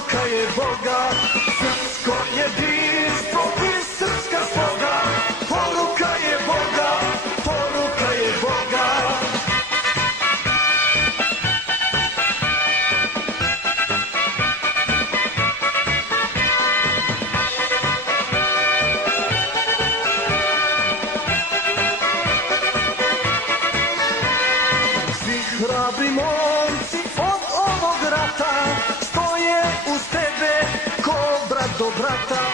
poruka je Boga, srpsko jedinstvo i srpska sloga. Poruka je Boga, poruka je Boga. Svi hrabri momci od ovog rata stoje uz tebe ko brat do brata.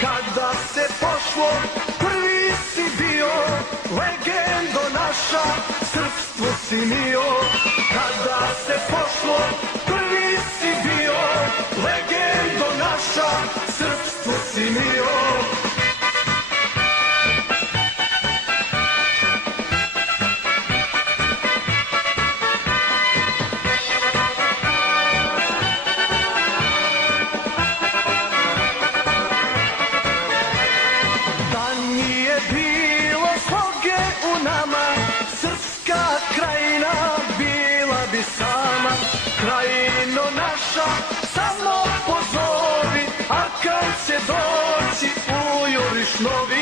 Kada se pošlo, prvi si bio, legendo naša, srpstvo si mio. Kada se pošlo, prvi si bio, legendo naša, srpstvo si mio. Bilo sloge u nama, srpska krajina bila bi sama. Krajino naša, samo pozovi, a kad će doći ujuriš novi.